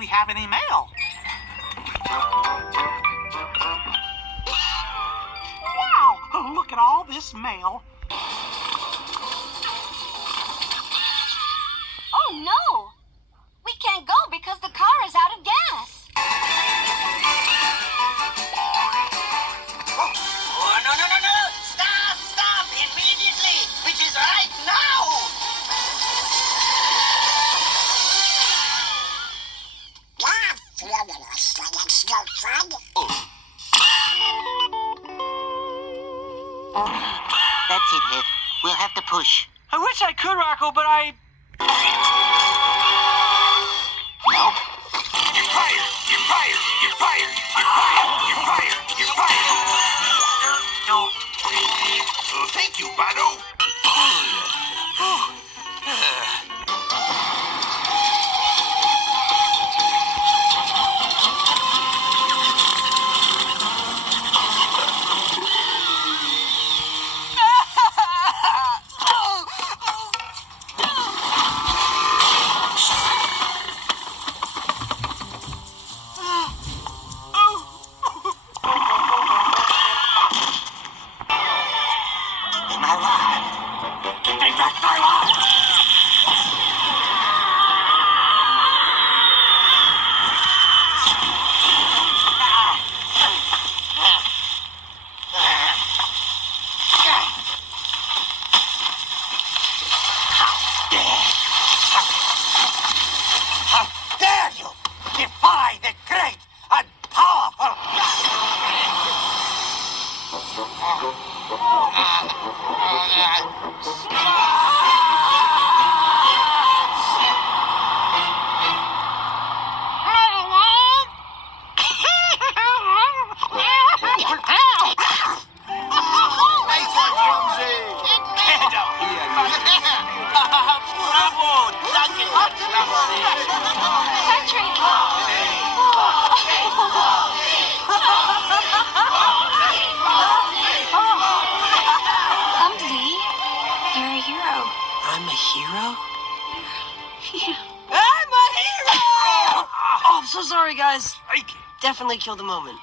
we have any mail. Wow! Look at all this mail. Oh, no! We can't go because the car is out of gas. Oh, no, no, no, no! Stop! Immediately! Which is right now! That's it, Ned. We'll have to push. I wish I could, Rocco, but I... Nope. You're fired! You're fired! You're fired! You're fired! You're fired! You're fired! No. Oh, thank you, Bado. My rod. Give me back my rod. How dare you defy the great and powerful! Nice one, Jonesy. Get up here, Bravo! Danke, Patrick! Clumsy, you're a hero. I'm a hero? Yeah. I'm a hero! Oh, I'm so sorry, guys. Ike. Definitely killed the moment.